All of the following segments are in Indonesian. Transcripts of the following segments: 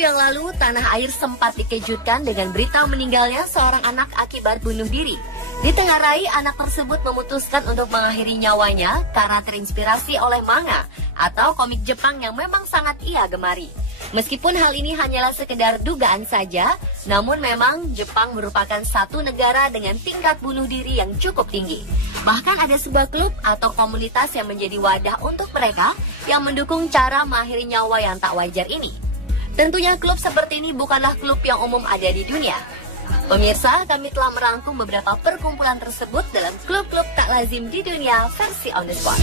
waktu yang lalu, tanah air sempat dikejutkan dengan berita meninggalnya seorang anak akibat bunuh diri. Ditengarai, anak tersebut memutuskan untuk mengakhiri nyawanya karena terinspirasi oleh manga atau komik Jepang yang memang sangat ia gemari. Meskipun hal ini hanyalah sekedar dugaan saja, namun memang Jepang merupakan satu negara dengan tingkat bunuh diri yang cukup tinggi. Bahkan ada sebuah klub atau komunitas yang menjadi wadah untuk mereka yang mendukung cara mengakhiri nyawa yang tak wajar ini. Tentunya klub seperti ini bukanlah klub yang umum ada di dunia. Pemirsa, kami telah merangkum beberapa perkumpulan tersebut dalam klub-klub tak lazim di dunia versi On The Spot.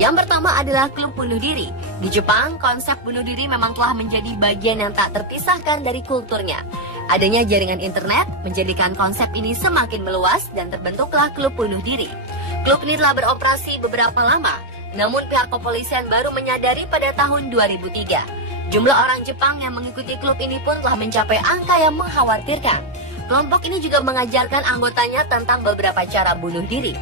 Yang pertama adalah klub bunuh diri. Di Jepang, konsep bunuh diri memang telah menjadi bagian yang tak terpisahkan dari kulturnya. Adanya jaringan internet menjadikan konsep ini semakin meluas dan terbentuklah klub bunuh diri. Klub ini telah beroperasi beberapa lama, namun pihak kepolisian baru menyadari pada tahun 2003. Jumlah orang Jepang yang mengikuti klub ini pun telah mencapai angka yang mengkhawatirkan. Kelompok ini juga mengajarkan anggotanya tentang beberapa cara bunuh diri.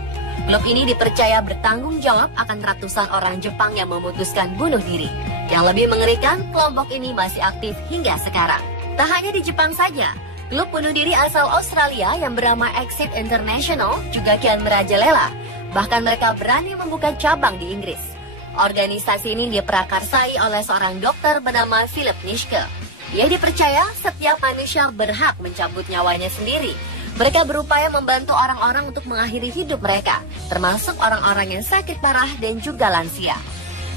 Klub ini dipercaya bertanggung jawab akan ratusan orang Jepang yang memutuskan bunuh diri. Yang lebih mengerikan, kelompok ini masih aktif hingga sekarang. Tak hanya di Jepang saja, klub bunuh diri asal Australia yang bernama Exit International juga kian merajalela. Bahkan mereka berani membuka cabang di Inggris. Organisasi ini diprakarsai oleh seorang dokter bernama Philip Nitschke. Ia dipercaya setiap manusia berhak mencabut nyawanya sendiri. Mereka berupaya membantu orang-orang untuk mengakhiri hidup mereka, termasuk orang-orang yang sakit parah dan juga lansia.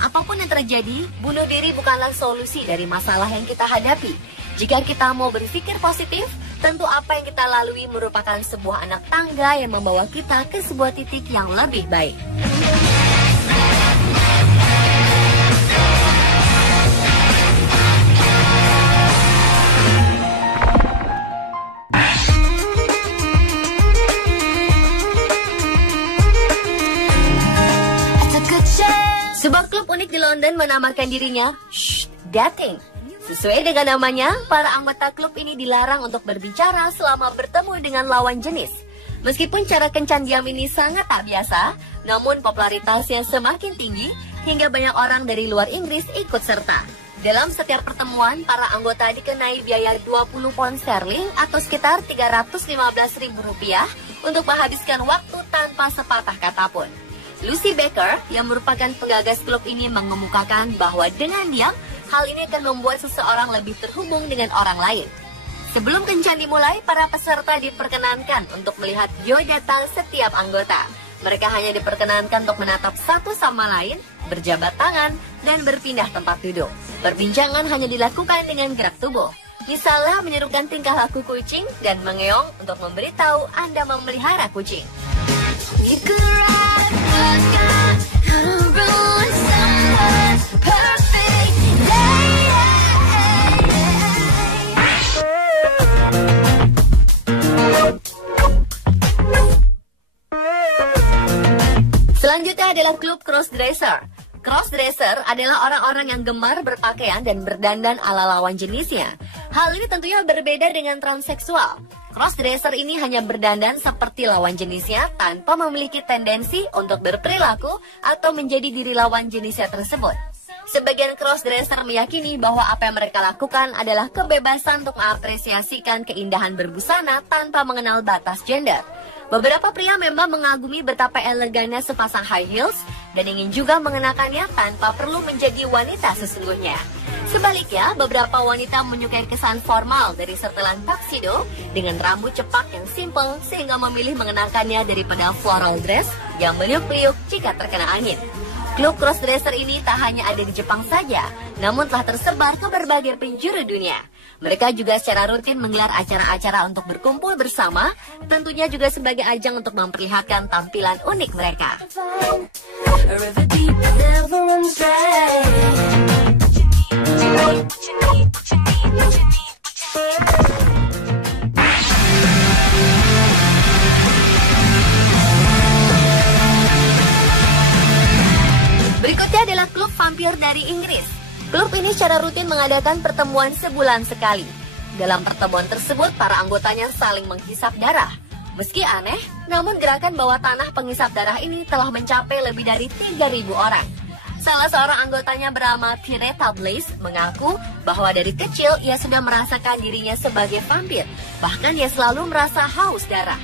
Apapun yang terjadi, bunuh diri bukanlah solusi dari masalah yang kita hadapi. Jika kita mau berpikir positif, tentu apa yang kita lalui merupakan sebuah anak tangga yang membawa kita ke sebuah titik yang lebih baik. Sebuah klub unik di London menamakan dirinya Dating. Sesuai dengan namanya, para anggota klub ini dilarang untuk berbicara selama bertemu dengan lawan jenis. Meskipun cara kencan diam ini sangat tak biasa, namun popularitasnya semakin tinggi hingga banyak orang dari luar Inggris ikut serta. Dalam setiap pertemuan, para anggota dikenai biaya 20 pound sterling atau sekitar Rp315.000 untuk menghabiskan waktu tanpa sepatah kata pun. Lucy Baker, yang merupakan penggagas klub ini, mengemukakan bahwa dengan diam, hal ini akan membuat seseorang lebih terhubung dengan orang lain. Sebelum kencan dimulai, para peserta diperkenankan untuk melihat biodata setiap anggota. Mereka hanya diperkenankan untuk menatap satu sama lain, berjabat tangan, dan berpindah tempat duduk. Perbincangan hanya dilakukan dengan gerak tubuh. Misalnya menyerukan tingkah laku kucing dan mengeong untuk memberitahu Anda memelihara kucing. Selanjutnya adalah klub crossdresser. Crossdresser adalah orang-orang yang gemar berpakaian dan berdandan ala lawan jenisnya. Hal ini tentunya berbeda dengan transseksual. Crossdresser ini hanya berdandan seperti lawan jenisnya tanpa memiliki tendensi untuk berperilaku atau menjadi diri lawan jenisnya tersebut. Sebagian crossdresser meyakini bahwa apa yang mereka lakukan adalah kebebasan untuk mengapresiasikan keindahan berbusana tanpa mengenal batas gender. Beberapa pria memang mengagumi betapa elegannya sepasang high heels dan ingin juga mengenakannya tanpa perlu menjadi wanita sesungguhnya. Sebaliknya, beberapa wanita menyukai kesan formal dari setelan tuxedo dengan rambut cepak yang simple sehingga memilih mengenakannya daripada floral dress yang meliuk-liuk jika terkena angin. Klub crossdresser ini tak hanya ada di Jepang saja, namun telah tersebar ke berbagai penjuru dunia. Mereka juga secara rutin menggelar acara-acara untuk berkumpul bersama, tentunya juga sebagai ajang untuk memperlihatkan tampilan unik mereka. Berikutnya adalah klub vampir dari Inggris. Klub ini secara rutin mengadakan pertemuan sebulan sekali. Dalam pertemuan tersebut, para anggotanya saling menghisap darah. Meski aneh, namun gerakan bawah tanah penghisap darah ini telah mencapai lebih dari 3.000 orang. Salah seorang anggotanya bernama Pireta Blaze mengaku bahwa dari kecil ia sudah merasakan dirinya sebagai vampir. Bahkan ia selalu merasa haus darah.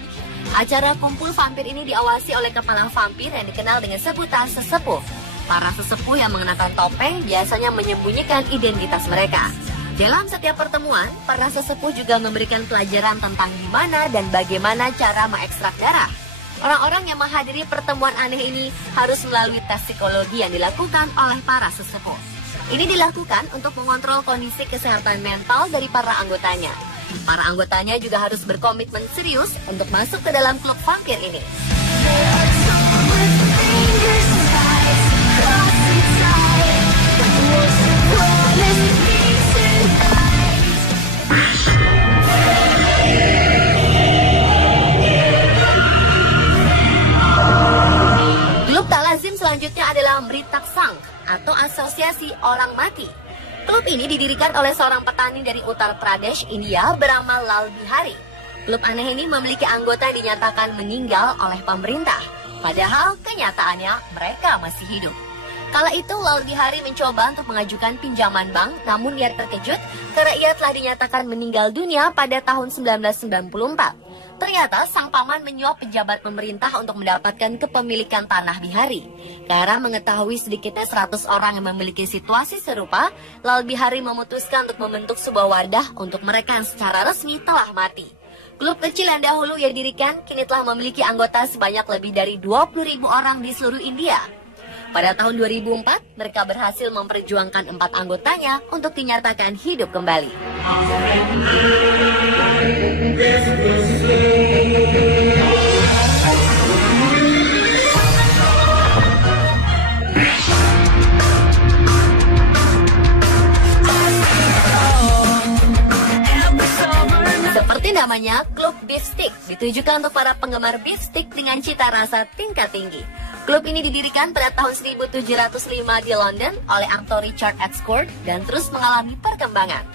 Acara kumpul vampir ini diawasi oleh kepala vampir yang dikenal dengan sebutan sesepuh. Para sesepuh yang mengenakan topeng biasanya menyembunyikan identitas mereka. Dalam setiap pertemuan, para sesepuh juga memberikan pelajaran tentang di mana dan bagaimana cara mengekstrak darah. Orang-orang yang menghadiri pertemuan aneh ini harus melalui tes psikologi yang dilakukan oleh para sesepuh. Ini dilakukan untuk mengontrol kondisi kesehatan mental dari para anggotanya. Para anggotanya juga harus berkomitmen serius untuk masuk ke dalam klub vampir ini. Klub tak lazim selanjutnya adalah Mritak Sangh atau Asosiasi Orang Mati. Klub ini didirikan oleh seorang petani dari Uttar Pradesh, India bernama Lal Bihari. Klub aneh ini memiliki anggota yang dinyatakan meninggal oleh pemerintah, padahal kenyataannya mereka masih hidup. Kala itu Lal Bihari mencoba untuk mengajukan pinjaman bank, namun ia terkejut karena ia telah dinyatakan meninggal dunia pada tahun 1994. Ternyata sang paman menyuap pejabat pemerintah untuk mendapatkan kepemilikan tanah Bihari. Karena mengetahui sedikitnya 100 orang yang memiliki situasi serupa, Lal Bihari memutuskan untuk membentuk sebuah wadah untuk mereka yang secara resmi telah mati. Klub kecil yang dahulu ia dirikan kini telah memiliki anggota sebanyak lebih dari 20.000 orang di seluruh India. Pada tahun 2004, mereka berhasil memperjuangkan 4 anggotanya untuk dinyatakan hidup kembali. Seperti namanya, klub beef stick ditujukan untuk para penggemar beef stick dengan cita rasa tingkat tinggi. Klub ini didirikan pada tahun 1705 di London oleh aktor Richard Ashcroft dan terus mengalami perkembangan.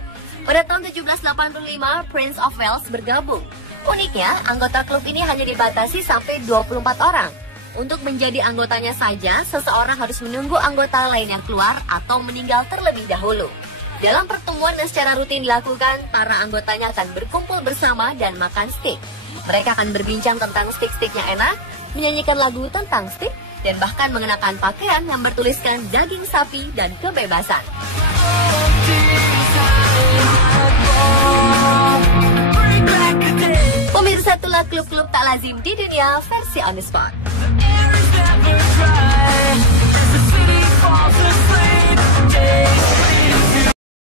Pada tahun 1785, Prince of Wales bergabung. Uniknya, anggota klub ini hanya dibatasi sampai 24 orang. Untuk menjadi anggotanya saja, seseorang harus menunggu anggota lain yang keluar atau meninggal terlebih dahulu. Dalam pertemuan yang secara rutin dilakukan, para anggotanya akan berkumpul bersama dan makan steak. Mereka akan berbincang tentang steak-steak yang enak, menyanyikan lagu tentang steak, dan bahkan mengenakan pakaian yang bertuliskan daging sapi dan kebebasan. Pemirsa, itulah klub-klub tak lazim di dunia versi on the spot.